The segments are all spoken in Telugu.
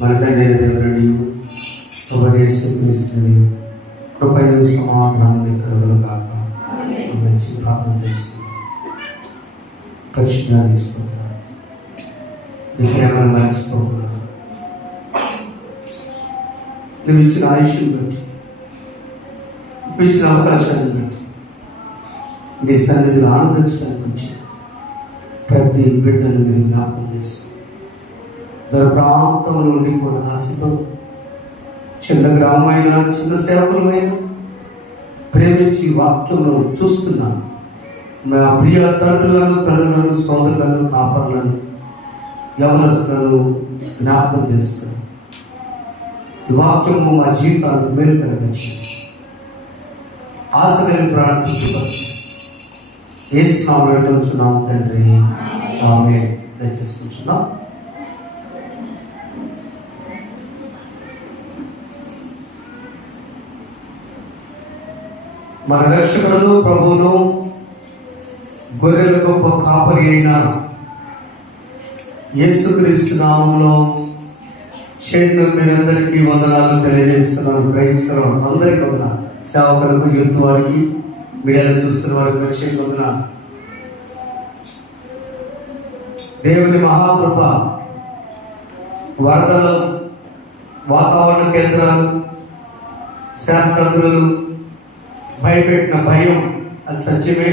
మన తండ్రి దేవుని కృపయు సమాధానాన్ని కలుగును గాక. మంచి ప్రార్థన చేస్తుంది. పరిశుద్ధాన్ని తీసుకుంటున్నాను. నీ ప్రేమను మర్చిపోతున్నాను. నువ్వు ఇచ్చిన ఆయుష్ని బట్టి, నువ్వు ఇచ్చిన అవకాశాన్ని బట్టి నీ సన్నిధిలో ఆనందించడానికి వచ్చి ప్రతి బిడ్డను మీరు జ్ఞాపకం చేస్తుంది. దూర ప్రాంతంలో నుండి కూడా ఆశతో చిన్న గ్రామమైన చిన్న సేవకులమైన ప్రేమించి వాక్యంలో చూస్తున్నాను. మా ప్రియ తండ్రులను సోదరులను కాపరులను యవనస్తులను జ్ఞాపకం చేస్తున్నాను. ఈ వాక్యము మా జీవితాలను మేలు కలిగించి ఆశ కలిగి ప్రార్థించవచ్చు. ఏసునామములో వేడుకొనుచున్నాము తండ్రి, ఆమేన్. దయచేసి కూర్చున్నాం. మన రక్షకుడు ప్రభువును గొర్రెల గొప్ప కాపరి అయిన యేసుక్రీస్తు నామములో చేతులు మీరందరికీ వందనాలు తెలియజేస్తున్నాను. క్రైస్తవం అందరికీ వందనాలు. సేవకులకు, యూత్ వారికి, మీడియాలో చూస్తున్న వారికి ప్రత్యేక వందనాలు. దేవుని మహాకృప, వరదలు, వాతావరణ కేంద్రాలు, శాస్త్రజ్ఞులు భయపెట్టిన భయం అది సత్యమే.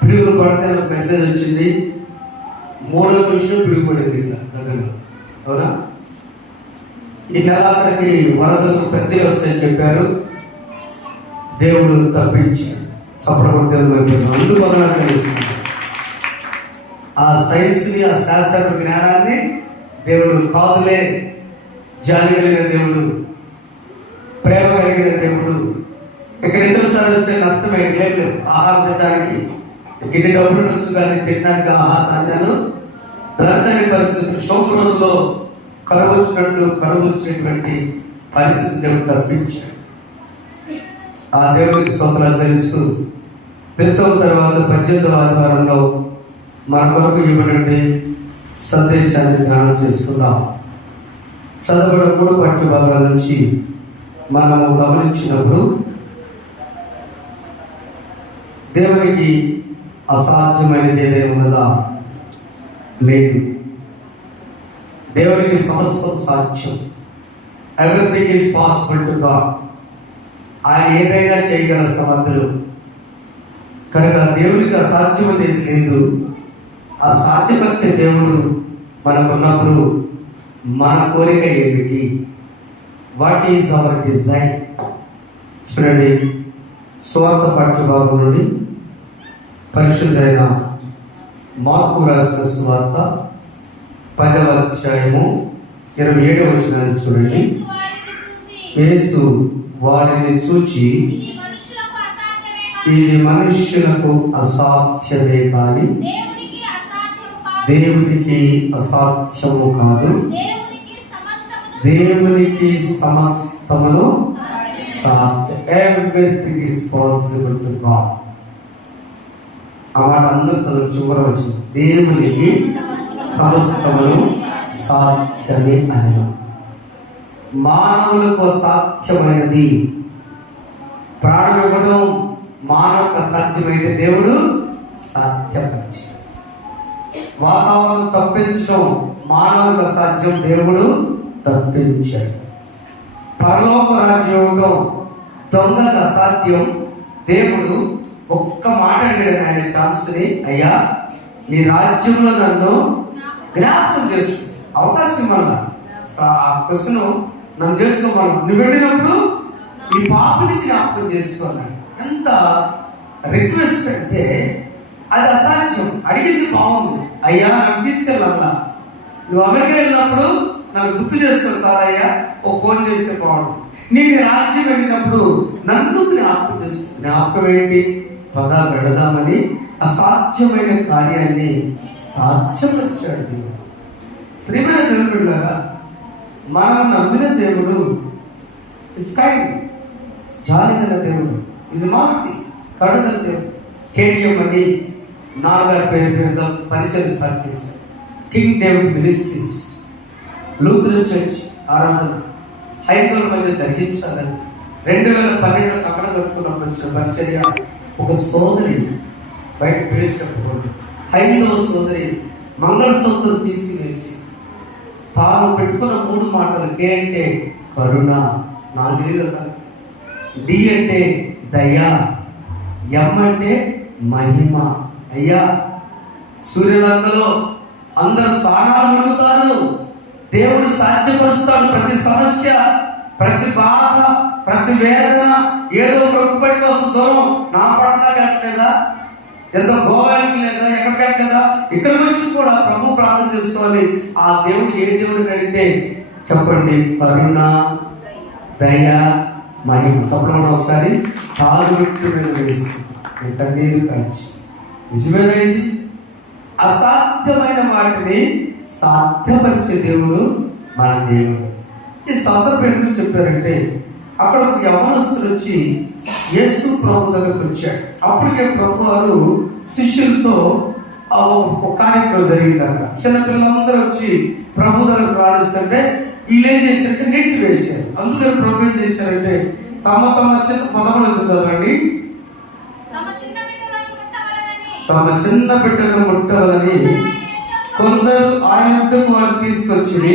పిడుగులు పడితే నాకు మెసేజ్ వచ్చింది, 3వ నిమిషం పిడుగు పడింది ఇలా దగ్గరలో. అవునా? ఈ నెలాఖరికి వరదలు పెద్దవి వస్తాయని చెప్పారు. దేవుడు తప్పించాడు. చప్పటి దేవుడు అయిపోయింది. అందువలన తెలుస్తుంది ఆ సైన్స్ని, ఆ శాస్త్ర జ్ఞానాన్ని దేవుడు కాదులే, జాలి కలిగిన దేవుడు, ప్రేమ కలిగిన దేవుడు. ఇక 2 సార్లు వస్తే నష్టమే లేదు. ఆహారం తినడానికి ఇన్ని డబ్బులు వచ్చు, కానీ తినడానికి ఆహారాన్ని దొరకని పరిస్థితులు, శోభనంలో కరువు వచ్చినట్టు కరువు వచ్చేటువంటి పరిస్థితి దేవుడు తప్పించాడు. ఆ దేవుడికి స్తోత్రాలు చెల్లిస్తూ తిరుతం తర్వాత 18వ ఆదివారంలో మన కొరకు ఇవ్వబడే సందేశాన్ని ధ్యానం చేసుకుందాం. చదవబడిన 3 పాఠ్య భాగాల నుంచి మనము గమనించినప్పుడు దేవునికి అసాధ్యమైనది ఏదైనా ఉన్నదా? లేదు. దేవునికి సమస్తం సాధ్యం. Everything is possible to God. ఆయన ఏదైనా చేయగల సమర్థులు కనుక దేవునికి అసాధ్యమైనది ఏది లేదు. ఆ సాధ్యపరిచే దేవుడు మనకున్నప్పుడు మన కోరిక ఏమిటి? What is our design? చూడండి, స్వార్థ పాఠ్య భాగం నుండి పరిశుద్ధైన మార్కు రాసిన సువార్త 10వ అధ్యాయము 27వ వచనాన్ని చూడండి. యేసు వారిని చూచి, ఇది మనుష్యులకు అసాధ్యమే కానీ దేవునికి అసాధ్యము కాదు. దేవునికి సమస్తమును సాధ్యం. Everything is possible to God. ఆ మాట అందరూ చదువు చివరవచ్చు. దేవునికి సమస్తమును సాధ్యమే అని. మానవులకు అసాధ్యమైనది ప్రాణం ఇవ్వడం మానవులకు అసాధ్యమైతే దేవుడు సాధ్యపరిచాడు. వాతావరణం తప్పించడం మానవులకు అసాధ్యం, దేవుడు తప్పించాడు. పరలోక రాజ్యం ఇవ్వడం దొంగకు అసాధ్యం, దేవుడు ఒక్క మాట అడిగాడు ఆయన ఛాన్స్ని, అయ్యా నీ రాజ్యంలో నన్ను జ్ఞాపకం చేసుకో. అవకాశం వల్ల ఆ క్వశ్చన్ నన్ను చేసుకోమన్నా, నువ్వు వెళ్ళినప్పుడు ఈ పాపని జ్ఞాపకం చేసుకున్నాను. ఎంత రిక్వెస్ట్ అంటే అది అసాధ్యం. అడిగింది బాగుంది, అయ్యా నన్ను తీసుకెళ్ళాలా, నువ్వు అమెరికా వెళ్ళినప్పుడు నన్ను గుర్తు చేసుకోవాలి సార్, అయ్యా ఓ ఫోన్ చేస్తే బాగుంటుంది. నేను రాజ్యం వెళ్ళినప్పుడు నన్ను జ్ఞాపకం చేసుకో. జ్ఞాపకం ఏంటి? పదా వెళదామని అసాధ్యమైన కార్యాన్ని సాధ్యపరిచాడు దేవుడు. ప్రియమైన దేవుడులాగా మనం నమ్మిన దేవుడు ఇస్ కైండ్, జాలిగల దేవుడు, ఇస్ మాసి, కరుణగల దేవుడు. కేడిఎం అని నాన్నగారి పేరు మీద పరిచయం స్టార్ట్ చేశారు. King David ministries, Lutheran church ఆరాధన హైదరాబాద్ మధ్య జరిగించాలని 2012 అక్కడ కట్టుకున్నప్పుడు వచ్చిన పరిచర్య. ఒక సోదరి, బయట పేరు చెప్పకూడదు, హైందవ సోదరి మంగళసూత్రం తీసివేసి తాను పెట్టుకున్న 3 మాటలు, కే అంటే కరుణ, నాకు తెలియదు అసలు, డి అంటే దయ, ఎం అంటే మహిమ. అయ్యా సూర్యలంకలో అందరు స్నానాలు మునుగుతారు, దేవుడు సాధ్యపరుస్తాడు. ప్రతి సమస్య, ప్రతి బాధ, ప్రతి వేదన ఏదో మొక్కుబడి కోసం దూరం నా పడతా కట్టలేదా, ఎంతో గోవానికి లేదా ఎక్కడ పెట్టలేదా, ఇక్కడ నుంచి కూడా ప్రభు ప్రార్థన చేసుకోవాలి. ఆ దేవుడు ఏ దేవుడిని అడిగితే చెప్పండి, కరుణ, దయ, మహిమ. చెప్పడం ఒకసారి కాలు పెట్టి మీద వేసి కన్నీరు కాచి. నిజమేనైంది, అసాధ్యమైన వాటిని సాధ్యపరిచే దేవుడు మన దేవుడు. ఈ సందర్భం ఎందుకు చెప్పారంటే, అక్కడ ఒక యవనస్తుడు వచ్చి యేసు ప్రభు దగ్గరకు వచ్చాడు. అప్పటికే ప్రభు వారు శిష్యులతో ఒక కార్యక్రమం జరిగింది. అక్కడ చిన్నపిల్లలందరూ వచ్చి ప్రభు దగ్గర ప్రార్థిస్తుంటే వీళ్ళు ఏం చేశారంటే నెట్ వేశారు. అందుకని ప్రభు ఏం చేశారంటే తమ చిన్న పదములు వచ్చి చదవండి, తమ చిన్న బిడ్డను ముట్టాలని కొందరు ఆయనతో వారు తీసుకొచ్చి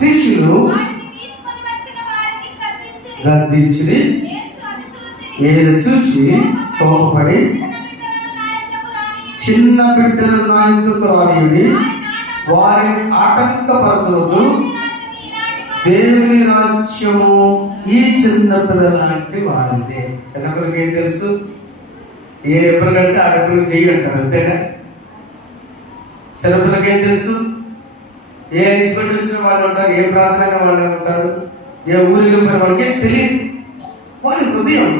శిష్యులు గద్దించి ఏది చూచి కోపపడి, చిన్న బిడ్డలు నా ఎందుకు రానివి, వారిని ఆటంకపరచవద్దు, దేవుని రాజ్యము ఈ చిన్న పిల్లల లాంటి వారిదే. చిన్నపిల్లలకి ఏం తెలుసు? ఏ రెప్పలు కడితే ఆ రెప్పలు చెయ్యంటారు, అంతేగా. చిన్నపిల్లలకి ఏం తెలుసు? ఏ హస్బెండ్ వచ్చిన వాళ్ళు ఉంటారు, ఏ ప్రార్థన వాళ్ళు ఉంటారు, ఏ ఊరికి వెళ్ళిన వాళ్ళకి తెలియదు. వారి హృదయం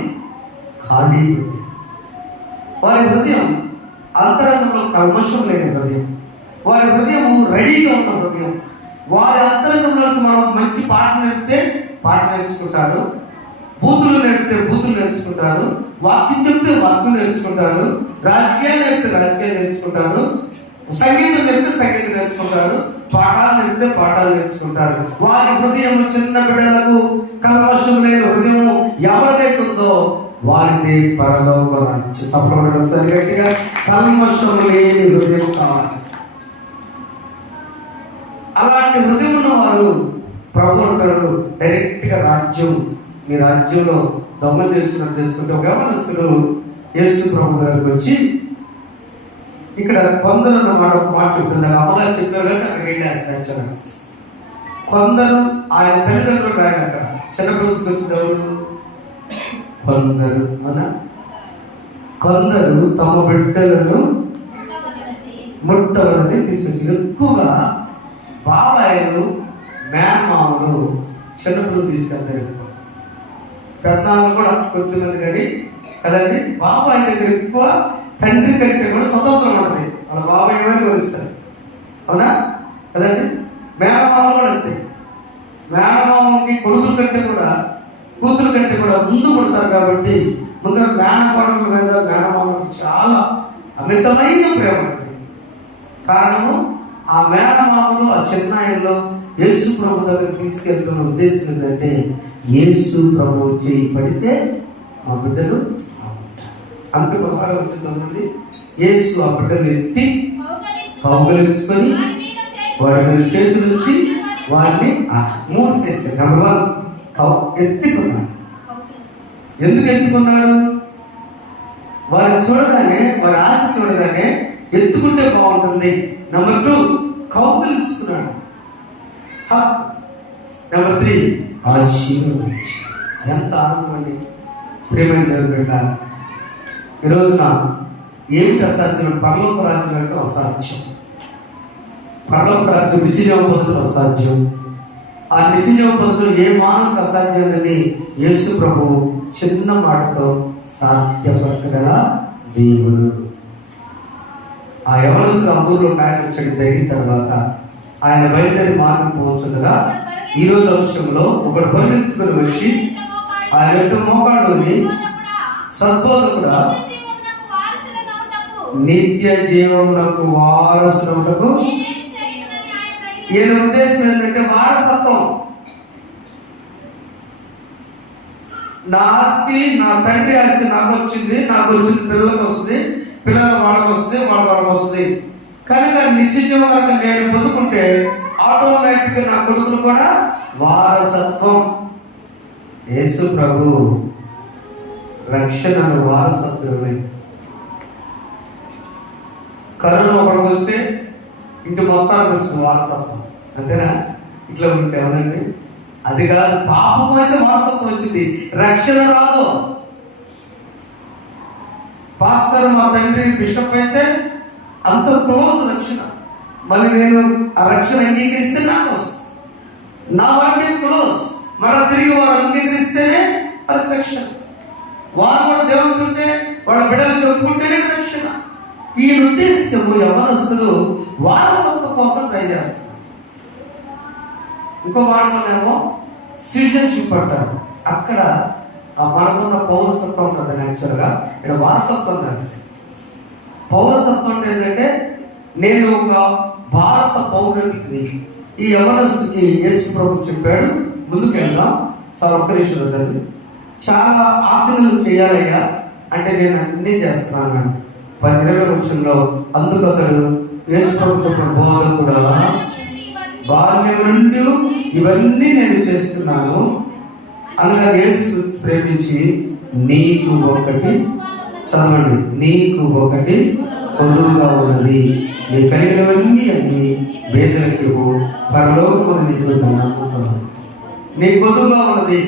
ఖాళీ హృదయం, వారి హృదయం అంతరంగంలో కల్మషం లేని హృదయం, వారి హృదయం రెడీగా ఉన్న హృదయం. వారి అంతరంగంలోకి మనం మంచి పాట నేర్పితే పాట నేర్చుకుంటారు, బూతులు నేర్పితే బూతులు నేర్చుకుంటారు, వాక్యం చెప్తే వాక్యం నేర్చుకుంటారు, రాజకీయాలు నేర్పితే రాజకీయాలు నేర్చుకుంటారు, సంగీతం నేర్పితే సంగీతం నేర్చుకుంటారు, పాఠాలు నేర్పితే పాఠాలు నేర్చుకుంటారు. వారి హృదయం చిన్న బిడ్డలకు కల్మషం లేని హృదయం ఎవరికైతే ఉందో వారిది పరలోక రాజ్యం. చెప్పడం ఒకసారి గట్టిగా, కల్మషం లేని హృదయం కావాలి. అలాంటి హృదయం ఉన్న వారు ప్రభు అంటాడు డైరెక్ట్ గా రాజ్యం, మీ రాజ్యంలో దొంగలు తెచ్చుకుంటే ఒక యవనస్తుడు యేసు ప్రభు దగ్గరికి వచ్చి, ఇక్కడ కొందరు అన్నమాట ఒక మాట చెప్తుంది, అమ్మగారు చెప్పారు కానీ అక్కడికి వెళ్ళేస్తారు. కొందరు ఆయన తల్లిదండ్రులు రాయలు అక్కడ చిన్నపిల్లలు వచ్చిన ఎవరు? కొందరు అన్న కొందరు తమ బిడ్డలను మొట్టమొదటి తీసుకొచ్చి ఎక్కువగా బాబాయిలు మేనమామలు చిన్నప్పుడు తీసుకెళ్తారు. ఎక్కువ పెద్దనాలు కూడా కొద్దిమంది కానీ కదండి. బాబాయ్ దగ్గర ఎక్కువ తండ్రి కంటే కూడా స్వతంత్రం ఉంటుంది. వాళ్ళ బాబాయ్ ఏమని వరిస్తారు, అవునా కదండి. మేనమామలు కూడా అంతే. మేనమామకి కొడుకుల కంటే కూడా కూతురు కంటే కూడా ముందు పుడతారు. కాబట్టి ముందు మేనకోడల మీద మేనమామకి చాలా అమితమైన ప్రేమ ఉంటుంది. కారణము ఆ మేనమామలు ఆ చిన్నాయిల్లో యేసు ప్రభు దగ్గర తీసుకెళ్తున్న ఉద్దేశం ఏంటంటే, యేసు ప్రభు చేయి పడితే మా బిడ్డలు అందుకు వచ్చి చదవండి. యేసు ఆ బిడ్డలు ఎత్తి కౌగలించుకొని వారి మీద చేతులు నుంచి వారిని మూడు చేశారు. నెంబర్ 1 ఎత్తుకున్నాడు. ఎందుకు ఎత్తుకున్నాడు? వారిని చూడగానే, వారి ఆశ చూడగానే ఎత్తుకుంటే బాగుంటుంది. నెంబర్ 2 కౌగలించుకున్నాడు. నెంబర్ 3 ఆశీర్వదించి. ఎంత ఆనందం అండి ప్రేమైన దేవుని బిడ్డ. ఈ రోజున ఏమిటి అసాధ్యం? పరలోక రాజ్యం అంటే అసాధ్యం. పరలోక రాజ్యం నిత్యజీవ పొందడం అసాధ్యం. ఆ నిత్యజీవ పొందడం ఏ మానవునికి అసాధ్యాన్ని యేసు ప్రభు చిన్న మాటతో సాధ్యపరచగల దేవుడు. ఆ యవనస్తుల అందరూ ఆయన వచ్చి జరిగిన తర్వాత ఆయన బయలుదేరి మారిపోవచ్చుగా. ఈరోజు అంశంలో ఒకడు పరిగెత్తుకుని వచ్చి ఆయన యొక్క మోకాడుని సద్బోధకుడా నిత్య జీవమునకు వారసునకు. ఈయన ఉద్దేశం ఏంటంటే వారసత్వం. నా ఆస్తి, నా తండ్రి ఆస్తి నాకు వచ్చింది పిల్లలకు వస్తుంది, పిల్లల వాళ్ళకి వస్తుంది, వాళ్ళకి వస్తుంది. కనుక నిత్య జీవనం నేను పొందుకుంటే ఆటోమేటిక్గా నా కొడుకులు కూడా వారసత్వం. యేసు ప్రభు రక్షణను వారసత్వమే. కరోనా ఒకరికి వస్తే ఇంటి మొత్తానికి వచ్చిన వారసత్వం, అంతేనా? ఇట్లా ఉంటే అవునండి. అది కాదు, పాపం అయితే వారసత్వం వచ్చింది, రక్షణ రాదు. పాస్టర్ మా తండ్రి బిషప్ అయితే అంత క్లోజ్ రక్షణ. మరి నేను ఆ రక్షణ అంగీకరిస్తే నాకు వస్తుంది, నా వాటికి క్లోజ్. మళ్ళీ తిరిగి వారు అంగీకరిస్తేనే అది రక్షణ. వారు కూడా దేవుతుంటే వాళ్ళ బిడ్డలు చెప్పుకుంటేనే రక్షణ. ఈ ఉద్దేశము యవనస్తులు వారసత్వం కోసం ట్రై చేస్తారు. ఇంకో మాటలోనేమో సిటిజన్షిప్ అంటారు. అక్కడ ఆ మనకున్న పౌరసత్వం ఉంటుంది. యాక్చువల్గా ఇక్కడ వారసత్వం కలిసి పౌరసత్వం అంటే ఏంటంటే, నేను ఒక భారత పౌరుడికి. ఈ యవనస్తుకి యేసు ప్రభు చెప్పాడు, ముందుకు వెళ్దాం. చాలా ఒక్క నిమిషం, చాలా ఆజ్ఞలు చేయాలయ్యా అంటే నేను అన్నీ చేస్తున్నాను. 20 వచనంలో అందుకు అతడు యేసు ప్రభు చెప్పిన బోధ కూడా బాల్యం నుండి ఇవన్నీ నేను చేస్తున్నాను అనగా యేసు ప్రేమించి నీకు ఒకటి చదవండి, నీకు ఒకటి కొదువుగా ఉన్నది, నీ కలిగినవన్నీ అన్ని పేదలకి పరలోకమున నీకు ధనము. నీ కొదువుగా ఉన్నది.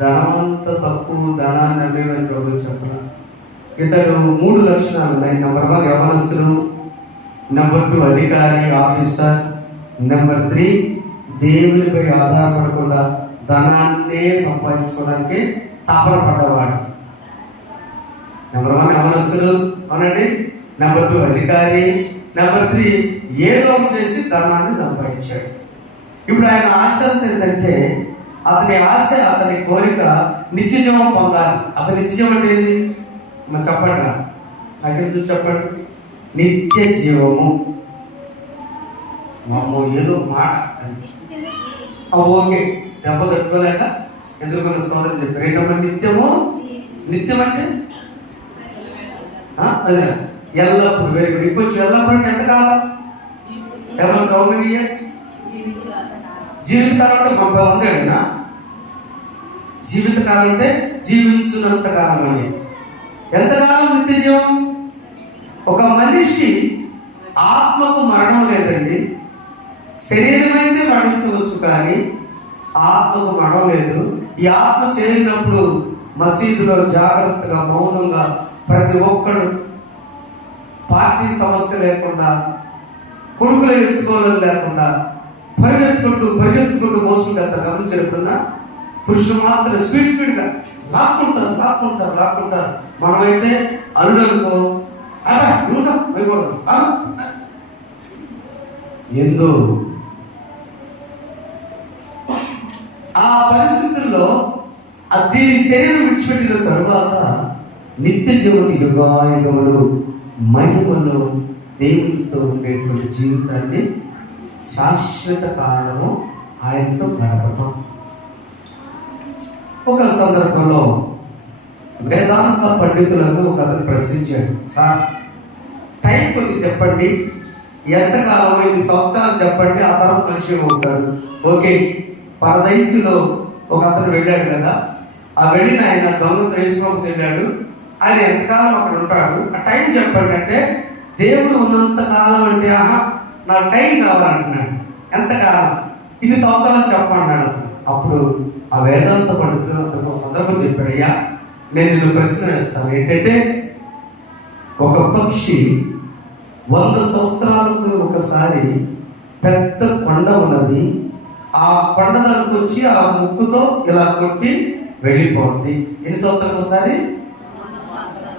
ధనమంత తక్కువ, ధనాన్ని అమ్మేమని ప్రభు చెప్పరా. ఇతడు 3 లక్షణాలు ఉన్నాయి. నెంబర్ 1 యవనస్తులు, నెంబర్ 2 అధికారి ఆఫీసర్, నెంబర్ 3 దేవునిపై ఆధారపడకుండా ధనాన్నే సంపాదించుకోవడానికి తపన పడ్డవాడు. నెంబర్ 1 యవనస్తులు అవునండి, నెంబర్ 2 అధికారి, నెంబర్ 3 ఏదో చేసి ధనాన్ని సంపాదించాడు. ఇప్పుడు ఆయన ఆశ ఏంటంటే, అతని ఆశ, అతని కోరిక నిత్యజీవం పొందాలి. అసలు నిత్యజీవం అంటే ఏంటి మరి చెప్పండి, నాకు చూసి చెప్పండి. నిత్య జీవము. మామూలు ఏదో మాట ఓకే, దెబ్బ తట్టుకోలేక ఎందుకున్న సోదరులు చెప్పారు. ఏంటమ్మా నిత్యము? నిత్యం అంటే ఎల్లప్పుడు. Very good. ఇంకొంచెం ఎల్లప్పుడు అంటే ఎంతకాలం? How many years? జీవితకాలం అంటే 30 ఏళ్ళేనా? జీవితకాలం అంటే జీవించినంత కాలం అండి. ఎంతకాలం నిత్య జీవం? ఒక మనిషి ఆత్మకు మరణం లేదండి. శరీరం అయితే మరణించవచ్చు, కానీ ఆత్మకు మరణం లేదు. ఈ ఆత్మ చేరినప్పుడు మసీదులో జాగ్రత్తగా మౌనంగా ప్రతి ఒక్కడు పార్టీ సమస్య లేకుండా, కొడుకులు ఎత్తుకోవాలని లేకుండా పరిగెత్తుకుంటూ మోసుకుంటే అంత గమనించినప్పుడున్నా పురుషులు మాత్రం స్పీడ్గా లాక్కుంటారు. మనమైతే అల్లుడు అనుకో ఎందు ఆ పరిస్థితుల్లో దీని శరీరం విడిచిపెట్టిన తరువాత నిత్య జీవుని యుగాయుగములు మహిమలో దేవునితో ఉండేటువంటి జీవితాన్ని శాశ్వత కాలము ఆయనతో గడపటం. ఒక సందర్భంలో వేదాంత పండితులను ఒక అతను ప్రశ్నించాడు, సార్ టైం కొద్ది చెప్పండి, ఎంతకాలం 5 సంవత్సరాలు చెప్పండి, ఆ తర్వాత మనిషి అవుతాడు. ఓకే, పరదైసులో ఒక అతను వెళ్ళాడు కదా, ఆ వెళ్ళిన ఆయన దొంగ యేసులోకి వెళ్ళాడు. ఆయన ఎంతకాలం అక్కడ ఉంటాడు, ఆ టైం చెప్పండి అంటే, దేవుడు ఉన్నంత కాలం అంటే నాకు టైం కావాలంటున్నాడు. ఎంతకాలం? ఇన్ని సంవత్సరాలు చెప్పమన్నాడు అతను. అప్పుడు ఆ వేదాంత పండితులు అతను ఒక సందర్భం చెప్పాడు, అయ్యా నేను నిన్ను ప్రశ్న వేస్తాను, ఏంటంటే ఒక పక్షి 100 సంవత్సరాలకు ఒకసారి పెద్ద కొండ ఉన్నది, ఆ కొండ దగ్గరకు వచ్చి ఆ ముక్కుతో ఇలా కొట్టి వెళ్ళిపోద్ది. ఎన్ని సంవత్సరాలకు ఒకసారి?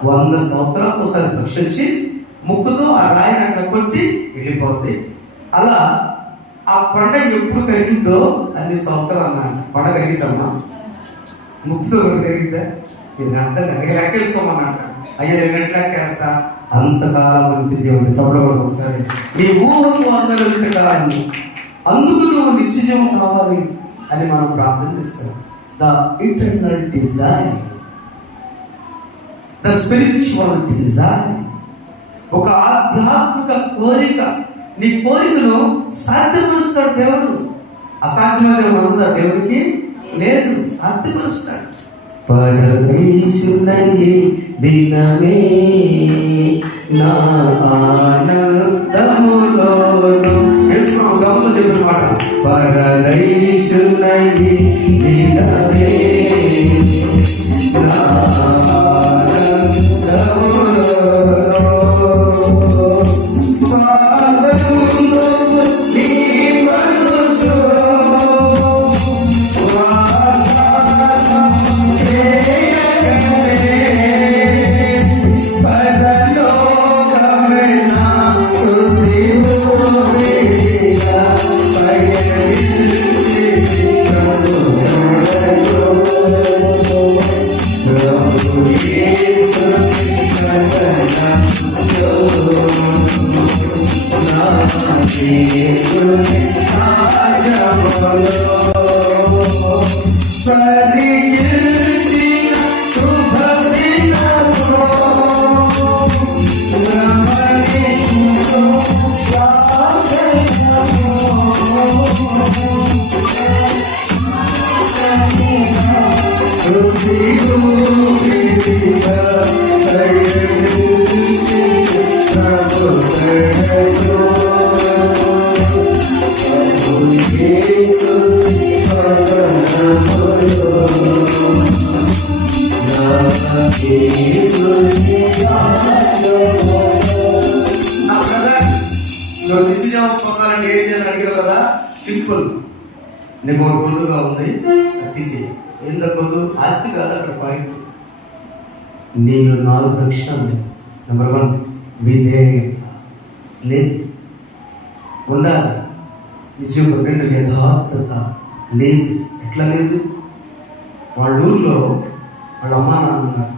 100 సంవత్సరాలకు ఒకసారి పక్షి వచ్చి ముక్కుతో ఆ రాయిని అట్లా కొట్టి వెళ్ళిపోద్ది. అలా ఆ కొండ ఎప్పుడు కరిగిందో అన్ని సంవత్సరాలు అన్నమాట. కొండ కరిగిద్దమ్మా, ముక్కుతో కరిగిద్దా? ఇది అర్థం లెక్కేసుకోమన్నమాట. అయ్యా నేను ఎట్లా లెక్కేస్తా? అంతకాలం నిత్య జీవుడు చదవకూడదు. ఒకసారి నీ ఊహకు అందరి కాలం, అందుకు నువ్వు నిత్య జీవం కావాలి అని మనం ప్రార్థన చేస్తాం. The eternal desire, the spiritual desire, ఒక ఆధ్యాత్మిక కోరిక. నీ కోరికను సాధ్యపరుస్తాడు దేవుడు. అసాధ్యమైన ఉన్నదా దేవుడికి? లేదు, సాధ్యపరుస్తాడు. పరదేశునయ్యే దినమే నా ఆనందములోను. గమనించు చెప్పిన మాట, పరదేశునయ్యే దినమే నా అడిగారు కదా, సింపుల్. నీకు ఒక గొంతుగా ఉంది, తీసి ఎంత గొంతు ఆస్తి కాదు అక్కడ పాయింట్. నీకు 4 లక్షణాలు లేవు. నెంబర్ 1 విధేయత లేదు, ఉండాలి. నిజం. 2 యథార్థత లేదు. ఎట్లా లేదు? వాళ్ళ ఊళ్ళో వాళ్ళ అమ్మా నాన్న ఉన్నారు,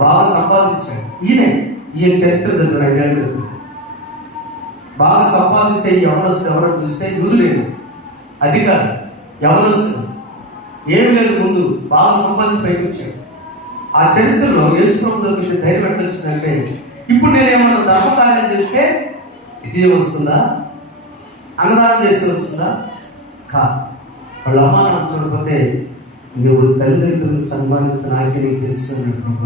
బాగా సంపాదించాడు. ఈయన చరిత్ర చదివిన 5 ఏళ్ళ క్రితం. బాగా సంపాదిస్తే ఎవరో చూస్తే యూదు లేదు, అధికారం ఎవరు వస్తుంది, ఏమి లేదు. ముందు బాగా సంపాదించి పైకి వచ్చాడు. ఆ చరిత్రలో యేసు ప్రభు దగ్గర ధైర్యం ఎట్లా వచ్చిందంటే, ఇప్పుడు నేనేమన్నా ధర్మకార్యం చేస్తే విజయం వస్తుందా, అన్నదానం చేస్తే వస్తుందా? కాదు. వాళ్ళ అమ్మా నాన్న చూడకపోతే నువ్వు తల్లిదండ్రులను సన్మానించిన ఆజ్ఞని తెలుస్తుంది. ప్రభు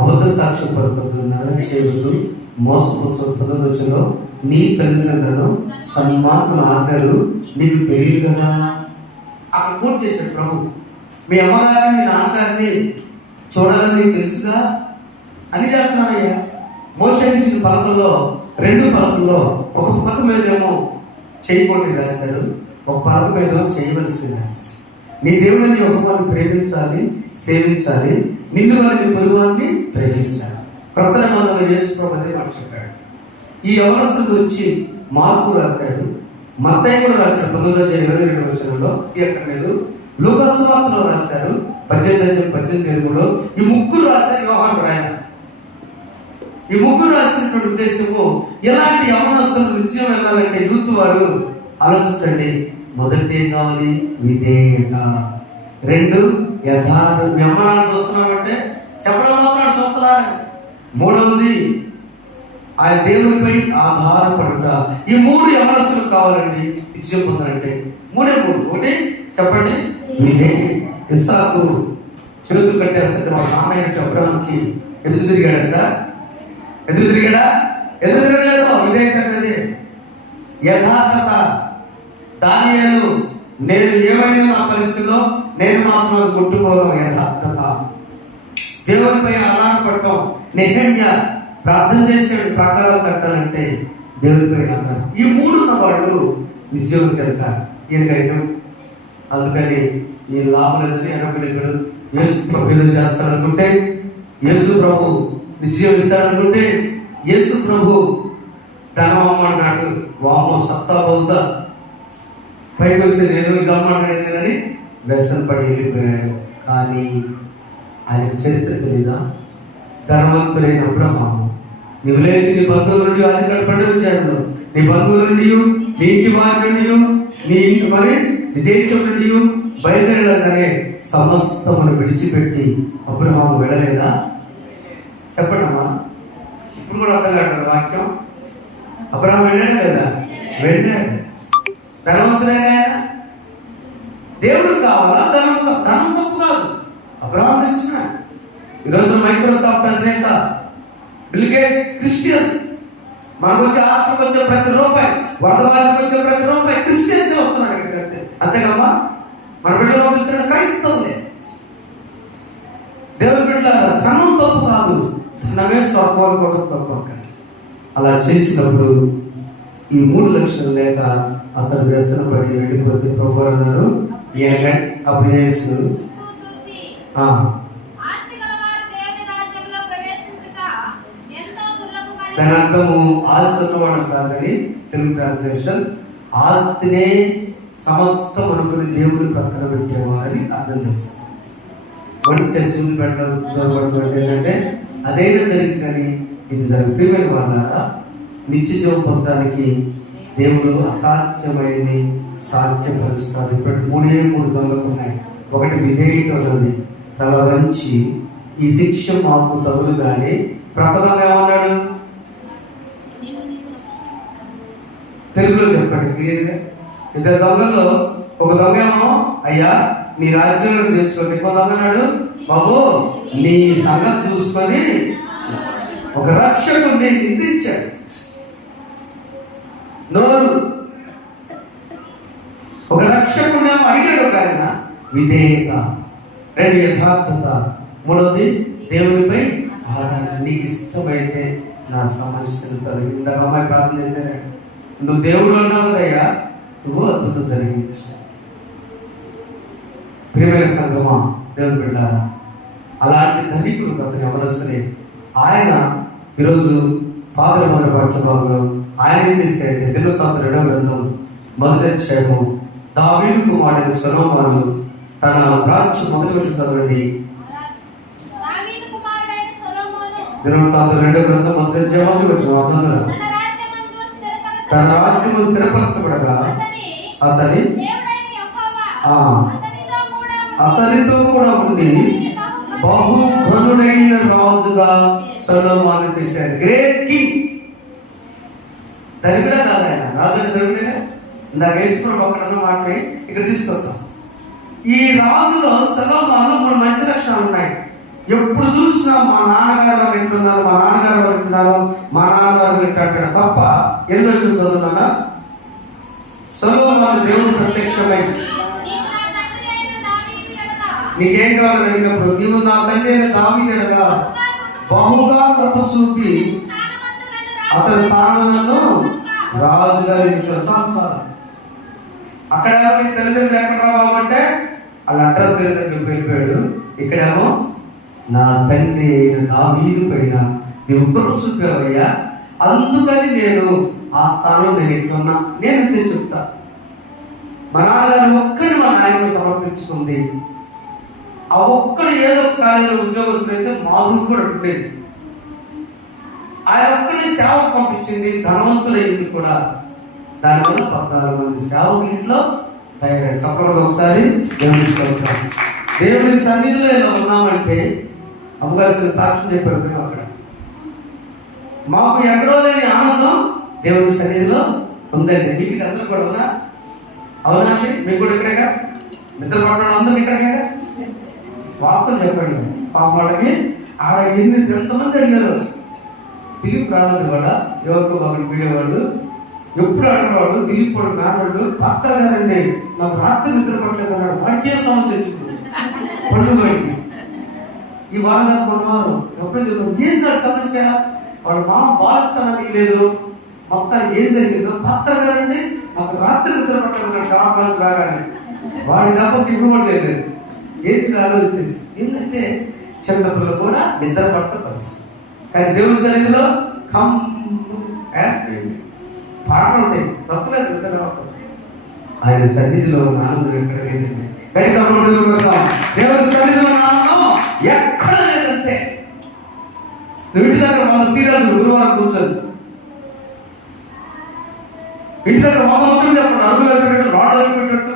అబద్ధ సాక్ష్యం పడవద్దు, నల్ల చేయవద్దు, మోసపోవద్దు. వచ్చలో నీ తల్లిదండ్రులను సన్మాన ఆజ్ఞలు నీకు తెలియదు కదా. అక్కడ కోట్ చేశాడు ప్రభు. మీ అమ్మగారిని మీ నాన్నగారిని చూడాలని నీకు తెలుసుగా అని చేస్తున్నానయ్యా. మోషే ఇచ్చిన పలకల్లో 2 పలకల్లో ఒక పలక మీద ఏమో చేయకూడదు రాశాడు, ఒక పలక మీద చేయవలసింది రాశాడు. నీ దేవుడిని యెహోవాను ప్రేమించాలి, సేవించాలి, నిన్ను వారిని పొరుగువారిని ప్రేమించాలి. క్రొత్త నిబంధనలో యేసు ప్రభువు అదే మాట చెప్పాడు. ఈ యవనస్తుల గురించి మార్కు రాశాడు, మత్తయి కూడా రాశాడు 19:22 తీయక్కర్లేదు. లూకా సువార్తలో రాశారు 18:18. ఈ ముగ్గురు రాశారు యోహాను కూడా. ఆయన ఈ ముగ్గురు రాసినటువంటి ఉద్దేశము ఎలాంటి యవనస్తులకు విజయం వెళ్ళాలంటే యూత్ వారు ఆలోచించండి. మొదటి ఏం కావాలి? విధేయత. 2 యథార్థం. మీ అమ్మానాన్ని చూస్తున్నామంటే చెప్పడం మాత్రం చూస్తున్నారా? 3వది ఆ దేవునిపై ఆధారపడుట. ఈ 3 యవనస్తులు కావాలండి విజయం పొందాలంటే. 3 ఒకటి చెప్పండి, విధేయత. ఇస్సాకు చేతులు కట్టేస్తే మా నాన్న అబ్రహాంకి ఎదురు తిరిగాడా సార్? ఎదురు తిరిగాడా? ఎదురు తిరగలేదు. విధేయత అనేది యథార్థత. దానియేలు నేను ఏమైనా నా పరిస్థితిలో నేను మాత్రం కొట్టుకోను. యథార్థత, దేవునిపై ఆధారపడటం. నెహెమ్యా ప్రార్థన చేసాడు ప్రాకారాలు కట్టాలంటే దేవునిపై ఆధారం. ఈ 3 ఉన్న వాళ్ళు విజయంకి వెళ్తారు. ఈయనకైతే అందుకని ఈ లాభం లేదని ఎనబడిడు. యేసు ప్రభు చేస్తాడనుకుంటే, యేసు ప్రభు విజయం ఇస్తాడనుకుంటే, యేసు ప్రభు ధనం అన్నాడు, వామో సత్తా బౌతా పైకి వస్తే నేను ఇదమ్మంటాడు అని వ్యసన పడి వెళ్ళిపోయాడు. కానీ ఆయన చరిత్ర తెలీదా? ధనవంతులైన అబ్రహాము, నీవు లేచి నీ బంధువుల నుండి అధికార పడి వచ్చాడు, నీ బంధువుల నుండి, నీ ఇంటి వారి నుండి, నీ ఇంటి మరి నీ దేశం నుండి బయలుదేరగానే సమస్తమును విడిచిపెట్టి అబ్రహాము వెళ్ళలేదా? చెప్పండమ్మా. ఇప్పుడు కూడా అర్థం కాదు వాక్యం. అబ్రహాం వెళ్ళాడా లేదా? వెళ్ళాడు. ధనవంతులే ఆయన. దేవుడు కావాలా? ధనం తప్పు కాదు. అబ్రహాం ఇచ్చిన. ఈరోజు మైక్రోసాఫ్ట్ అధినేత బిల్ గేట్స్ క్రిస్టియన్. మనకు వచ్చే ఆస్తికి వచ్చే ప్రతి రూపాయి, వరదవారికి వచ్చే ప్రతి రూపాయి క్రిస్టియన్స్ వస్తున్నాడు ఇక్కడికి. అంతే అంతేకమ్మా. మన బిడ్డలు పంపిస్తున్న క్రైస్తవులే. దేవుని బిడ్డలారా, ధనం తప్పు కాదు, ధనమే స్వర్గం కూడా తప్పు. అక్కడ అలా చేసినప్పుడు ఈ 3 లక్షలు లేక అతడు వ్యసన పడి వెళ్ళిపోతే ప్రభు అన్నారు అప్పుడు యేసు దాని అర్థము ఆస్తి ఉన్నవాడు కాదని తెలుగు ట్రాన్స్లేషన్ ఆస్తినే సమస్తం అనుకుని దేవుని పక్కన పెట్టేవారని అర్థం చేస్తాం. వంట సూది పెట్టడం ఏంటంటే అదైనా జరిగింది కానీ ఇది ప్రియమైన వాళ్ళ నిత్య జీవం పొందడానికి దేవుడు అసాధ్యమైనది సాధ్యపరుస్తాడు. ఇప్పుడు 3 దొంగలు ఉన్నాయి. ఒకటి విధేయత ఉన్నది, తల వంచి ఈ శిక్ష మాకు తగులు కానీ ప్రకటన ఏమన్నాడు? తెలుగులో చెప్పండి క్లియర్గా. 2 దొంగల్లో ఒక దొంగ ఏమో అయ్యా నీ రాజ్యంలో తెచ్చుకోండి. ఇంకో దొంగ అన్నాడు బాబు నీ సంగతి చూసుకొని ఒక రక్షకుడిని నిందించాడు. నోరు ఒక రక్షకుడిని అడిగాడు ఒక ఆయన. విధేయత. 2 యథార్థత. 3వది దేవునిపై ఆధారం. నీకు ఇష్టమైతే నా సమస్యలు కలిగి. ఇందాక అమ్మాయి ప్రార్థన చేశాను, నువ్వు దేవుడు అన్నావు కదయ్యా, నువ్వు అద్భుతం జరిగించు. ప్రియమైన సంగమా, దేవుని బిడ్డలారా, అలాంటి ధనికుడు అతని ఎవరొస్తలే. ఆయన ఈరోజు పాదల మొదటి పాఠ్యభాగంలో ఆయన ఏం చేశాడంటే దినవృత్తాంతం 2వ గ్రంథం 1వ అధ్యాయము దావీదు కుమారుడైన సొలొమోను తన రాజ్యం మొదటి వచనం చదవండి. దినవృత్తాంతం 2వ గ్రంథం 1వ అధ్యాయం 1వ వచనం చదవండి. తన రాజ్యము స్థిరపరచబడగా అతనితో కూడా ఉండి బహుఘనుడైన రాజుగా సొలొమోను చేశాడు. Great king. ధనికుడా కాదు ఆయన, రాజు అంటే ధనికుడే. ఇందాక వేసుకున్న ఒకటన్న మాట ఇక్కడ తీసుకొస్తాం. ఈ రాజులో సొలొమోనులో 3 మంచి లక్షణాలు ఉన్నాయి. ఎప్పుడు చూసినా మా నాన్నగారు వింటున్నారు, మా నాన్నగారు వింటున్నారు, మా నాన్నగారు వింటాడు తప్ప ఎన్నో చదువుతున్నారా? సొలొమోను దేవుడు ప్రత్యక్షమై నీకేం కావాలని అడిగినప్పుడు నీవు నా తండ్రి అయిన దావీదుగా బహుగా కృప చూపి అతని స్థానంలో నన్ను రాజుగారి చాలు. అక్కడ నీ తల్లిదండ్రులు ఎక్కడ బాబు అంటే వాళ్ళ అడ్రస్ తెలియదని వెళ్ళిపోయాడు. ఇక్కడేమో నా తండ్రి దావీదు పైన నీవు కృప చూపావయ్యా, అందుకని నేను ఆ స్థానంలో నేను ఎట్లున్నా నేను అంతే చెప్తా. మా నాన్నగారు ఒక్కడిని మా నాయన సమర్పించుకుంది. ఆ ఒక్కడు ఏదో ఒక కాలేజీలో ఉద్యోగస్తులు అయితే మా ఊరు కూడా ఉండేది. ఆయన ఒక్కడిని సేవకు పంపించింది, ధనవంతులైంది కూడా. దానివల్ల 14 మంది సేవకులు ఇంట్లో తయారయ్యారు. చెప్పలేదు ఒకసారి దేవుని స్తోత్రం. దేవుని సన్నిధిలో ఇలా ఉన్నామంటే అమ్మగారు సాక్ష్యం చెప్పారు కదా, అక్కడ మాకు ఎక్కడో లేని ఆనందం దేవుని సన్నిధిలో ఉందండి. మీకు అందరూ కూడా ఉందా? అవునా అండి? మీకు కూడా ఇక్కడేగా నిద్ర పట్టడం అందరూ ఇక్కడేగా? వాస్తవం చెప్పండి. పాప వాళ్ళకి ఆడ ఎంతమంది అడిగారు, దిలీప్ రాలేదు కూడా, ఎవరికో ఒకరు పీడేవాళ్ళు. ఎప్పుడు అడిగేవాడు దిలీప్ వాడు మేనవాళ్ళు, పాత్ర గారండి నాకు రాత్రి నిద్ర పట్టలేదు అన్నాడు. వాడికి ఏ సమస్య వచ్చింది పండుగ వాడికి. ఈ వారం నాకు కొన్నవారు ఎప్పుడు చదువు ఏం కాదు సమస్య, వాడు మా బాధిస్తానని లేదు, మొత్తానికి ఏం జరిగిందో పాత్ర గారండి మాకు రాత్రి నిద్ర పట్టలేదు షాప్ నుంచి రాగానే. వాడి కాబట్టి ఇవ్వలేదు, ఏది ఆలోచించేసి. ఏంటంటే చిన్నపిల్లలు కూడా నిద్ర పట్ట పరిస్థితి. కానీ దేవుని సన్నిధిలో పాటలు ఉంటాయి, తప్పులేదు నిద్ర పట్టడం. ఆయన సన్నిధిలో ఆనందం ఎక్కడ లేదండి. దేవుని సన్నిధిలో ఆనందం ఎక్కడ లేదంటే. ఇంటి దగ్గర మన సీరియల్ గురువారం కూర్చోదు, ఇంటి దగ్గర 100 వచ్చులు చెప్పండి, అరుగులు అయిపోయేటట్టు, రాళ్ళు అయిపోయేటట్టు,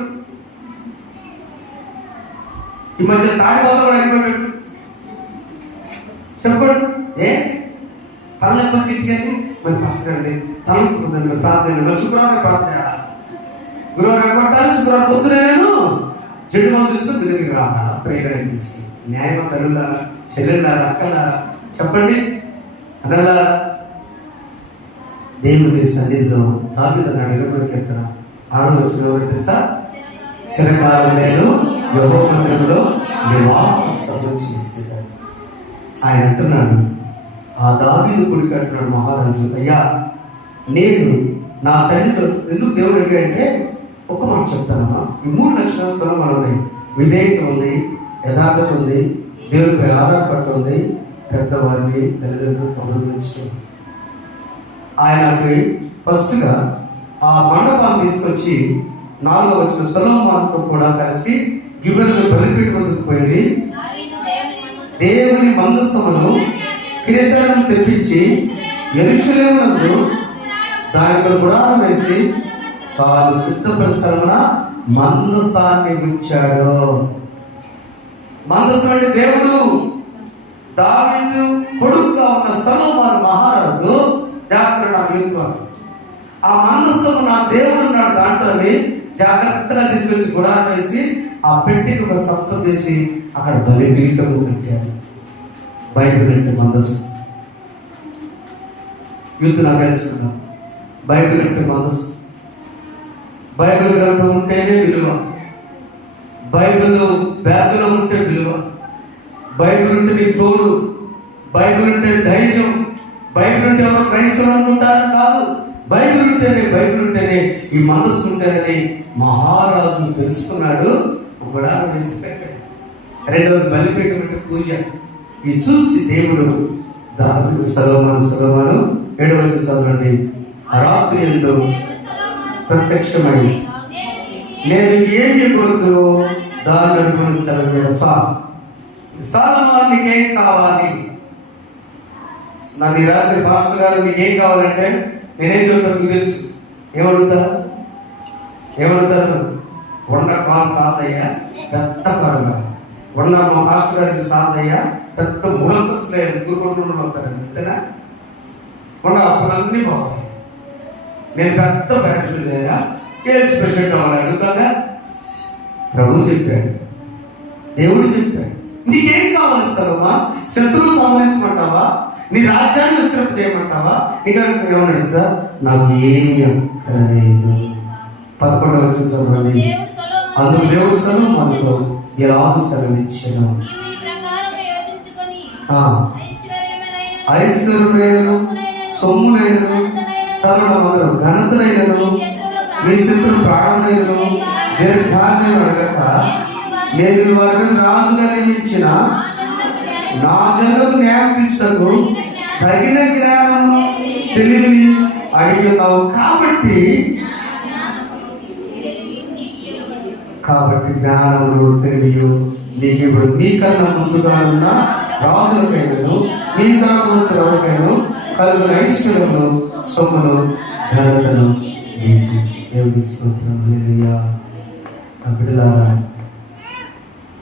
ఈ మధ్య తాడిపోతలు కూడా అయిపోయేటట్టు చెప్పండి. తలనొప్పి వచ్చి ఇంటికి మరి పచ్చకండి తలనొప్పి ప్రార్థన, మరి శుక్రవారం ప్రార్థన చేయాలి, గురువారం పట్టాలి, శుక్రవారం పొద్దున నేను చెడు మంది తీసుకుని మీ దగ్గరికి రావాలా, ప్రేరణ తీసుకుని. న్యాయం తల్లులారా, చెల్లెళ్ళారా, అక్కలారా చెప్పండి, అన్నలారా. దేవుని సన్నిధిలో దావీదు అడిగిన కీర్తన 6వ వచనం తెలుసా? చిరకాలం నేను యెహోవా మందిరంలో నివాసము చేసేదాన్ని. ఆయన అంటున్నాడు, ఆ దావీదు కొడుకు అంటున్నాడు మహారాజు, అయ్యా నేను నా తండ్రితో ఎందుకు దేవుడు అడిగాడంటే ఒక్క మాట చెప్తానమ్మా. ఈ 3 లక్షణాలు స్థలం ఉన్నాయి. విధేయత ఉంది, యథార్థత ఉంది, దేవుడిపై ఆధారపడి ఉంది, పెద్దవారిని తల్లిదండ్రులు గౌరవించడం. ఆయనకి ఫస్ట్గా ఆ మండపాన్ని తీసుకొచ్చి 4వ వచనం సొలొమోనుతో కూడా కలిసి గిబెయలో బలిపీఠం ముందుకు పోయి దేవుని మందసమును కిరీటాలను తెప్పించి యెరూషలేమునందు దానిలో గుడారం వేసి తాను సిద్ధపరుస్తున్న మందసాన్ని ఉంచాడు. మందసం అంటే దేవుడు. దావీదు కొడుకుగా ఉన్న సొలొమోను మహారాజు జాగ్రత్త నాకు ఎత్తువాడు. ఆ మందసము నా దేవుడు ఉన్నాడు, దాంట్లోని జాగ్రత్తగా తీసుకొచ్చి గుడారం వేసి ఆ పెట్టికి ఒక చప్ప చేసి అక్కడ బలిపీఠము పెట్టాడు. బైబిల్ అంటే మందస్సు. యూత్ నాకు తెలుసుకున్నాం. బైబిల్ అంటే మనసు. బైబిల్ గ్రంథం ఉంటేనే విలువ. బైబిల్ బ్యాగులో ఉంటే విలువ. బైబిల్ ఉంటే నీకు తోడు. బైబిల్ ఉంటే ధైర్యం. బైబిల్ ఉంటే ఎవరో క్రైస్తవులు అనుకుంటారు కాదు. బైబిల్ ఉంటేనే ఈ మనస్సు ఉంటేనే మహారాజు తెలుసుకున్నాడు. కూడా వేసి పెట్టాడు. రెండవది బలిపీఠం అంటే పూజ. ఇది చూసి దేవుడు దావీదు సొలొమోను 7వ వచనం చదవండి. ఆ రాత్రి యందు ప్రత్యక్షమై నేను ఏమి కోరుతున్నో దాన్ని అడుగుని సెలవు సొలొమోను నీకేం కావాలి? నన్ను ఈ రాత్రి పాస్టర్ గారు నీకేం కావాలంటే నేనేం చెబుతాను మీకు తెలుసు. ఏమడుగుతారు? వండ కాలు సాదయ్యా పెద్ద కారుగా వండ మా పాస్టర్ గారికి సాదయ్యా పెద్ద 3 అంతస్తులే గురుకుంటూ వస్తారండి. అంతేనా? వండ అప్పులన్నీ బాగున్నాయి. నేను పెద్ద బ్యాచులు లేదా ఏ స్పెషల్ కావాలి అడుగుతాగా? ప్రభు చెప్పాడు, దేవుడు చెప్పాడు. నీకేం కావాలి సరమ్మా? శత్రువులు సంహరించమంటావా? నీ రాజ్యాన్ని విస్తరింప చేయమంటావా? నీకు ఏమన్నాడు సార్? నాకు ఏమి అక్కర్లేదు. 11వ వచనం చదవండి. అందుకు దేవుడు సొలొమోనుతో ఎలాగ సెలవిచ్చెను? ఐశ్వర్యుడైనను సొమ్మునైనను, చదవడం అందరూ, ఘనతనైనను, మీ శత్రువు ప్రాణమునైనను దీర్ఘాన్ని అడగక నేను వారి మీద రాజుగా నియమించిన నా జనులకు న్యాయం తీర్చుటకు తగిన జ్ఞానము తెలివిని అడిగి ఉన్నావు. కాబట్టి జ్ఞానములు తెలియు నీకు ఇప్పుడు నీకన్నా ముందుగా ఉన్న రాజులకైనను నీ తరం వచ్చిన ఎవరికైనా కలుగున ఐశ్వర్యమును, సొమ్మును, ఘనతను దేవునికి స్తోత్రం. హల్లెలూయా. నా బిడ్డలారా,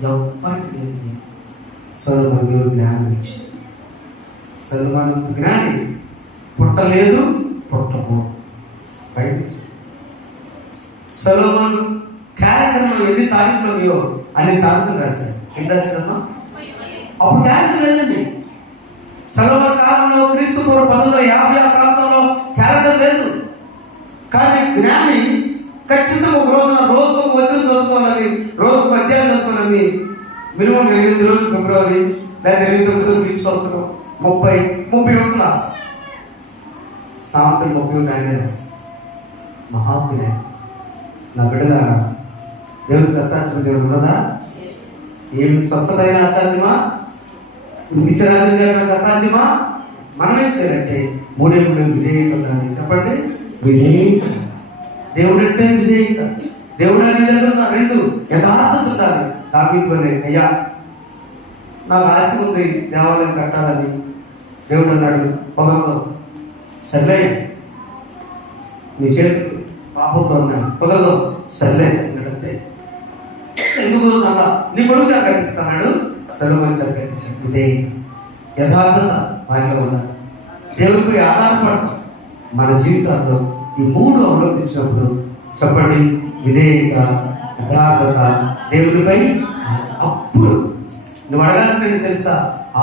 ఎవ్వరికి లేని సొలొమోను దేవుడు జ్ఞానం ఇచ్చాడు. సొలొమోను జ్ఞాని పుట్టలేదు, పుట్టము. సొలొమోను క్యాలెండర్లో ఎన్ని తారీఖులు ఉన్నాయో అన్ని సామెతలు రాశాడు. ఏం రాశాడమ్మా? అప్పుడు క్యాలెండర్ లేదండి. సొలొమోను కాలంలో క్రీస్తు పూర్వం 1950 ప్రాంతంలో క్యాలెండర్ లేదు. కానీ జ్ఞాని ఖచ్చితంగా ఒక రోజుకు ఒక వచనం చదువుకోవాలని, రోజుకు అధ్యాయం చదువుకోవాలని, మినిమం 8 రోజులు ఫిబ్రవరి లేదా 29 రోజులు ఈ సంవత్సరం 31 క్లాస్ సామెతలు 31 ఆయన రాశాడు. మహాజ్ఞాని. నా బిడ్డలారా, దేవుడికి అసాధ్యం దేవుడు ఉన్నదా? ఏమి స్వస్థతైన అసాధ్యమా? విచారాలు చేయడానికి అసాధ్యమా? మనం ఏం చేయాలంటే 3 విధేయత. చెప్పండి, విధేయత. దేవుడు అంటే విధేయత. దేవుడు అనే దగ్గర 2 యథార్థత ఉండాలి. దావీదునే, అయ్యా నాకు ఆశ ఉంది దేవాలయం కట్టాలని. దేవుడు అన్నాడు, పొగలతో. సర్లే, నీ చేతులు పాపంతో ఉన్నాను, కుదరదు. సర్లే అన్నట్టే. ఎందుకు అలా నీ కొడుకు సార్ కట్టిస్తాడు. సొలొమోను సార్ కట్టించాడు. విధేయత, యథార్థత ఆయనలో ఉన్నారు. దేవుడిపై ఆధారపడతాం. మన జీవితాల్లో ఈ 3 అవలంబించినప్పుడు చెప్పండి, విధేయత, యథార్థత, దేవుడిపై. అప్పుడు నువ్వు అడగాల్సింది తెలుసా?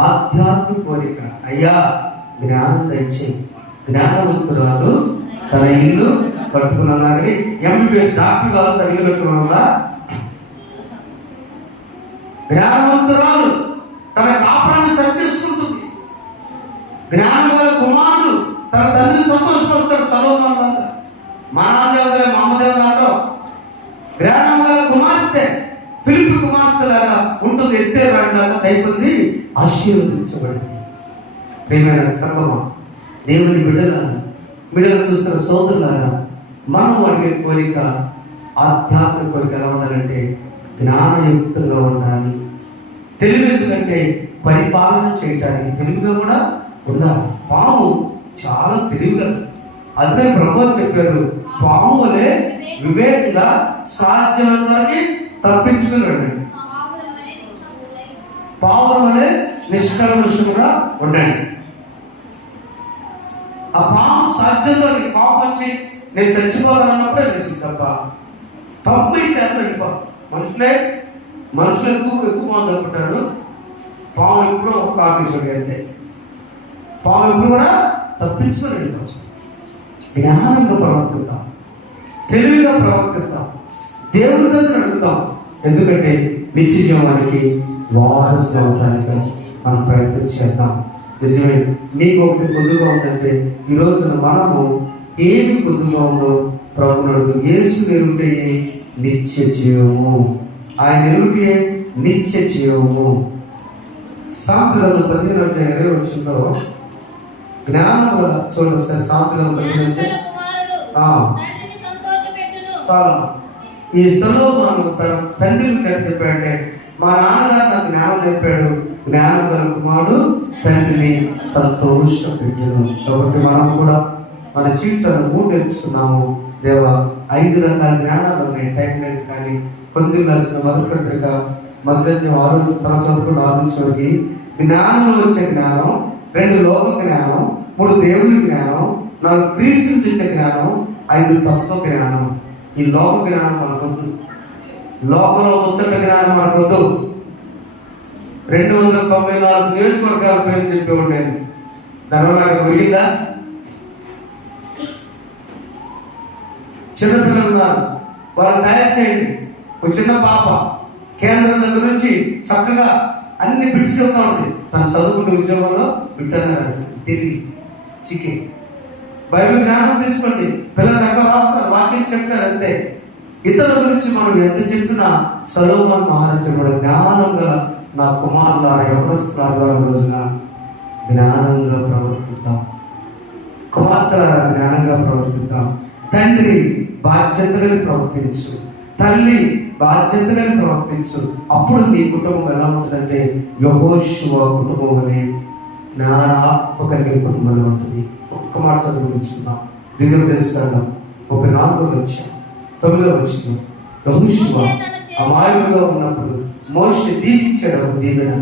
ఆధ్యాత్మిక కోరిక. అయ్యా జ్ఞానం దయచేయి. జ్ఞానవంతురాలు తన ఇల్లు కట్టుకున్నది. ఎంబీబీఎస్ డాక్టర్ కాదు, తన ఇల్లు కట్టుకున్నదా? జ్ఞానవంతురాలు తన కాపురాన్ని సరిచేసుకుంటుంది. జ్ఞానం గల కుమారుడు తన తండ్రిని సంతోషపడతాడు. సొలొమోను లాగా, మా నాన్నదేవతలే మా అమ్మదేవత అంటావు. జ్ఞానం గల కుమార్తె ఫిలిప్పీ కుమార్తె లాగా ఉంటుంది. ఎస్తేరు లాగా దైవంది ఆశీర్వదించబడింది. ప్రియమైన సంగమా, దేవుని బిడ్డలు చూస్తున్న సోదరులారా, మనం అడిగే కోరిక, ఆధ్యాత్మిక కోరిక ఎలా ఉండాలంటే జ్ఞానయుక్తంగా ఉండాలి. తెలివి ఎందుకంటే పరిపాలన చేయటానికి తెలివిగా కూడా ఉండాలి. పాము చాలా తెలివిగా, అదే ప్రభువు చెప్పారు, పాము వలె వివేకంగా సాధ్యమైన వారికి తప్పించుకుని ఉండండి. పాము వలె నిష్కల్మషంగా ఉండండి. ఆ పాము సాధ్యంతో పాము వచ్చి నేను చచ్చిపోతానన్నప్పుడే తెలిసింది తప్ప 90% వెళ్ళిపోతుంది. మనుషులు ఎక్కువ మంది అనుకుంటారు. పాము ఎప్పుడో ఒక ఆఫీసుకి వెళ్తే పాము ఎప్పుడు కూడా తప్పించుకొని వెళ్తాం. జ్ఞానంగా ప్రవర్తిద్దాం, తెలివిగా ప్రవర్తిద్దాం, దేవుని దగ్గర అడుగుతాం. ఎందుకంటే నిత్య జీవానికి వారసులు అవడానికి మనం ప్రయత్నం చేద్దాం. నిజమే, నీకు ఒకటి పొద్దుగా ఉందంటే ఈ రోజున మనము ఏమి పొద్దుగా ఉందో ప్రభువుని అడుగుతాం. యేసు ఎరుటే నిత్య జీవము, ఆయన ఎరుటే నిత్య జీవము. సామెతలు 15:20 జ్ఞానం గల, చూడండి ఒకసారి సామెతలు 15 చాలా. ఈ సొలొమోను తన తండ్రికి చెప్పాడంటే, మా నాన్నగారు నాకు జ్ఞానం నేర్పాడు, జ్ఞానం గల కుమారుడు తండ్రిని సంతోషపెట్టును. కాబట్టి మనం కూడా మన జీవితాలను 3 నేర్చుకున్నాము. దేవా, 5 రకాల జ్ఞానాలు ఉన్నాయి. టైం లేదు కానీ కొన్ని రాసిన మొదటి పత్రిక 6 తన చదువుకుని 6 వరకు జ్ఞానంలో వచ్చే జ్ఞానం, 2 లోక జ్ఞానం, 3 దేవుని జ్ఞానం, 4 క్రీస్తు నుంచి వచ్చే జ్ఞానం, 5 తత్వ జ్ఞానం. ఈ లోక జ్ఞానం మనకొద్దు, లోకంలో ముచ్చట జ్ఞానం మనకొద్దు. 294 నియోజకవర్గాల పేరు చెప్పేవాడు నేను. దానివల్ల నాకు ఒరిగిందా? చిన్నపిల్లలు ఉన్నారు, వాళ్ళు తయారు చేయండి. ఒక చిన్న పాప కేంద్రం దగ్గర నుంచి చక్కగా అన్ని బిడ్స్ చెప్తా ఉంటుంది. తను చదువుకుంటే ఉద్యోగంలో బిడ్డగా రాస్తుంది. తిరిగి చికే బైబిల్ జ్ఞానం తీసుకోండి. పిల్లలు చక్కగా రాస్తారు, వాక్యం చెప్తారు అంతే. ఇతరుల గురించి మనం ఎంత చెప్పినా సొలొమోను మహారాజు కూడా జ్ఞానంగా నా కుమారుల యవనస్తుల రోజున జ్ఞానంగా ప్రవర్తిద్దాం, కుమార్తెల జ్ఞానంగా ప్రవర్తిద్దాం. తండ్రి బాధ్యతగా ప్రవర్తించు, తల్లి బాధ్యతగా ప్రవర్తించు. అప్పుడు నీ కుటుంబం ఎలా ఉంటుందంటే యెహోషువ కుటుంబం అనే జ్ఞానాత్మక కుటుంబంలో ఉంటుంది. ఒక్క మాట చదువుకుందాం. ద్వితీయోపదేశకాండం 34వ అధ్యాయం 9వ వచనం. యెహోషువ అమాయకుడుగా ఉన్నప్పుడు మోషే దీవించాడు ఒక దీవెన.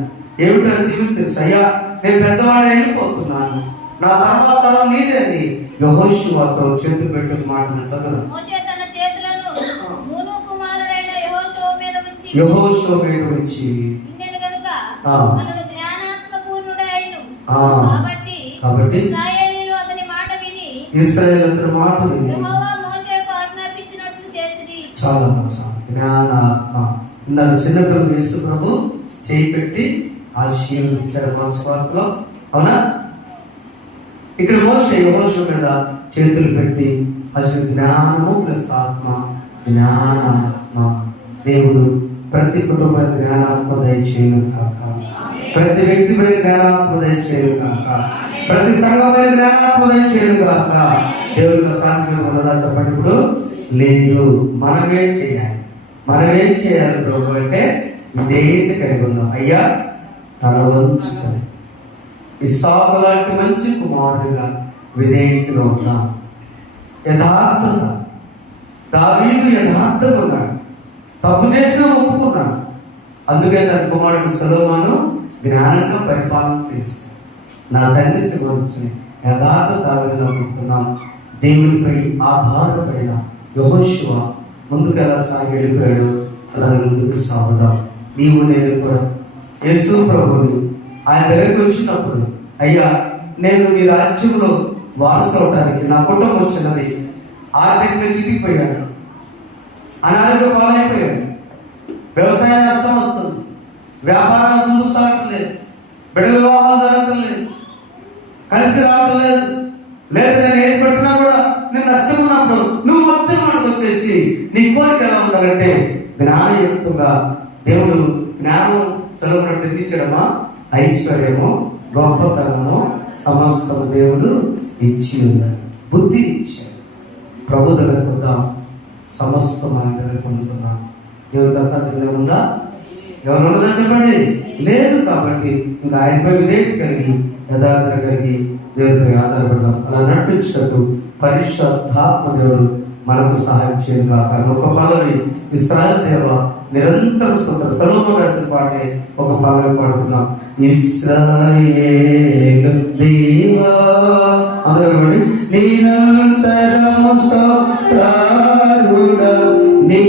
ఏమిటో దీవెన తెలుసు. అయ్యా నేను పెద్దవాడే అయిపోతున్నాను, నా తర్వాత తరం నీదే అని యెహోషువతో చేతులు పెట్టిన మాటను చదువు. యెహోషువ మీద ఉంచి కాబట్టి ఇశ్రాయేలు అతని మాట విని చాలా జ్ఞానాత్మ. ఇందాక చిన్నపిల్లలు యేసు ప్రభు చేయి పెట్టి ఆశీర్వదించారు వార్తలో, అవునా? ఇక్కడ మోషే యెహోషువ మీద చేతులు పెట్టి అసలు జ్ఞానము ప్లస్ ఆత్మ, జ్ఞానాత్మ. దేవుడు ప్రతి కుటుంబ జ్ఞానాత్మ దయచేయను కాక, ప్రతి వ్యక్తిపై జ్ఞానాత్మ దయచేయను కాక, ప్రతి సంఘమైన జ్ఞానాత్మ దయచేయను కాక. దేవుడికి సాధ్యం ఉన్నదా చెప్పండి. ఇప్పుడు లేదు. మనమేం చేయాలి? మనమేం చేయాలి ప్రభు అంటే విధేయత కలిగి ఉందాం. అయ్యా తల వంచుకొని ఇస్సాకు లాంటి మంచి కుమారుడిగా విధేయతగా ఉన్నాం. యథార్థత. దావీదు యథార్థంగా ఉన్నాడు, తప్పు చేసినా ఒప్పుకున్నాడు. అందుకే తన కుమారుడు సొలొమోను జ్ఞానంగా పరిపాలన చేసి నా తండ్రి సింహని యథార్థ దావీదులా ఒప్పుకున్నాం. దేవునిపై ఆధారపడిన యెహోషువ ముందుకు ఎలా సాగి వెళ్ళిపోయాడు, అలా ముందుకు సాగుదాం. నీవు నేను కూడా యేసు ప్రభుని ఆయన దగ్గరికి వచ్చినప్పుడు, అయ్యా నేను నీ రాజ్యంలో వారసు అవడానికి నా కుటుంబం చిన్నది, ఆర్థికంగా చితికిపోయాను, అనారోగ్య పాలైపోయాను, వ్యవసాయ నష్టం వస్తుంది, వ్యాపారాలు ముందుకు సాగట్లేదు, బిడ్డల వివాహాలు జరగట్లేదు, కలిసి రావటం లేదు, లేదా నేను ఏది పెట్టినా కూడా నేను నష్టం ఉన్నప్పుడు నువ్వు మొత్తం మనకు వచ్చేసి నీ కోరిక ఎలా ఉండాలంటే జ్ఞానయుక్తంగా దేవుడు జ్ఞానం సొలొమోనుకు అందించడమా, ఐశ్వర్యము, గొప్పతనము సమస్తం దేవుడు ఇచ్చి ఉన్నాడు, బుద్ధి ఇచ్చాడు. ప్రభు దగ్గర పొందాం, సమస్తం ఆయన దగ్గర పొందుతున్నాం. దేవుడికి అసాధ్యంగా ఉందా? ఎవరు ఉన్నదా చెప్పండి? లేదు. కాబట్టి ఇంకా ఆయనపై విధేయత కలిగి యథార్థత కలిగి దేవుడిపై ఆధారపడదాం. అలా నడిపించటకు పరిశుద్ధాత్మ దేవుడు మనకు సహాయం చేయను కాక. ఒక పల్లవి ఇశ్రాయేలు దేవ నిరంతర స్తోత్రం. సొలొమోను రాసిన పాటే ఒక పల్లవి పాడుకున్నాం. ఇశ్రాయేలు దేవా అందరూ నిరంతరము స్తోత్రాలుడా నీ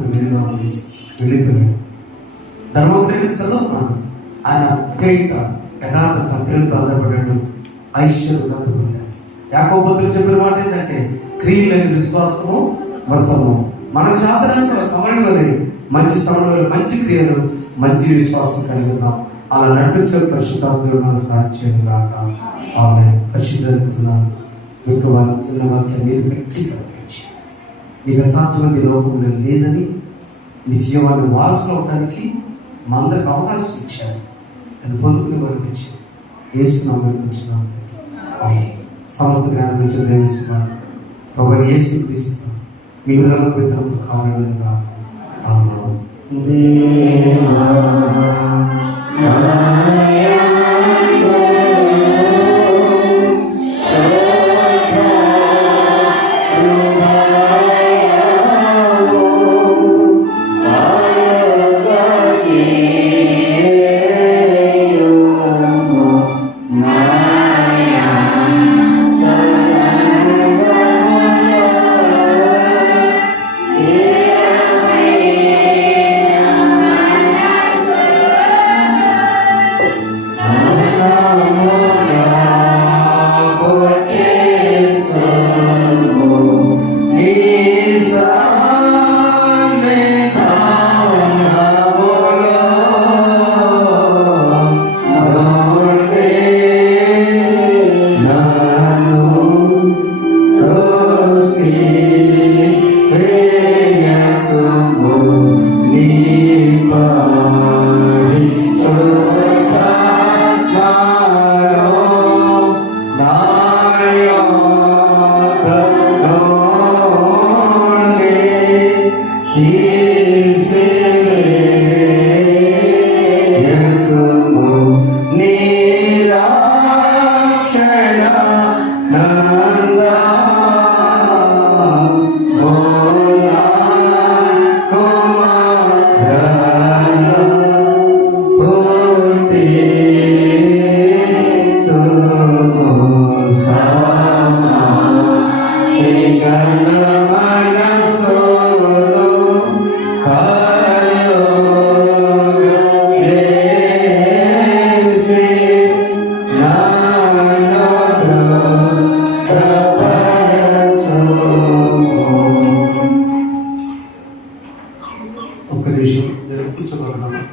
పరిస్థితులు వేరుగా ఉంది, వెళ్ళిపోయాడు. ధర్మోపదేశ చదువుకున్నాను. ఆయన అత్యయిత యథార్థత దేవునికి ఆధారపడ్డాడు, ఐశ్వర్యం కలుగుతున్నాడు. యాకోబు భక్తులు చెప్పిన మాట ఏంటంటే క్రియలేని విశ్వాసము వ్రతము. మన చేతనంత సమయంలోనే మంచి సమయంలో మంచి క్రియలు, మంచి విశ్వాసం కలిగి ఉన్నాం. అలా నడిపించే పరిశుద్ధాత్మ సాయం చేయడం కాక ఆమె పరిశుద్ధున్నాను. యొక్క వాక్యం మీరు గట్టి సమర్పించి నీకు అసాధ్యమైన లోకంలో లేదని నీ జీవాన్ని వారసులు అవడానికి మా అందరికి అవకాశం ఇచ్చారు. దాన్ని పొందుకునే వారికి ఇచ్చారు. ఏసునామని వచ్చినాను. ఆమె సమస్త జ్ఞానం నుంచి దేవిస్తున్నాను. ప్రభు యేసు క్రీస్తు మీ హృదయంలో పెట్టినప్పుడు కారణంగా ఆమె దేవా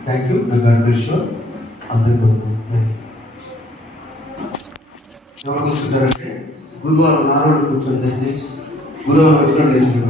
థ్యాంక్ యూ. అందరికీ ఎవరు కూర్చుంటారంటే గురువారం నారోడు కూర్చొని దయచేసి గురువారం వచ్చిన నేర్చుకుంటారు.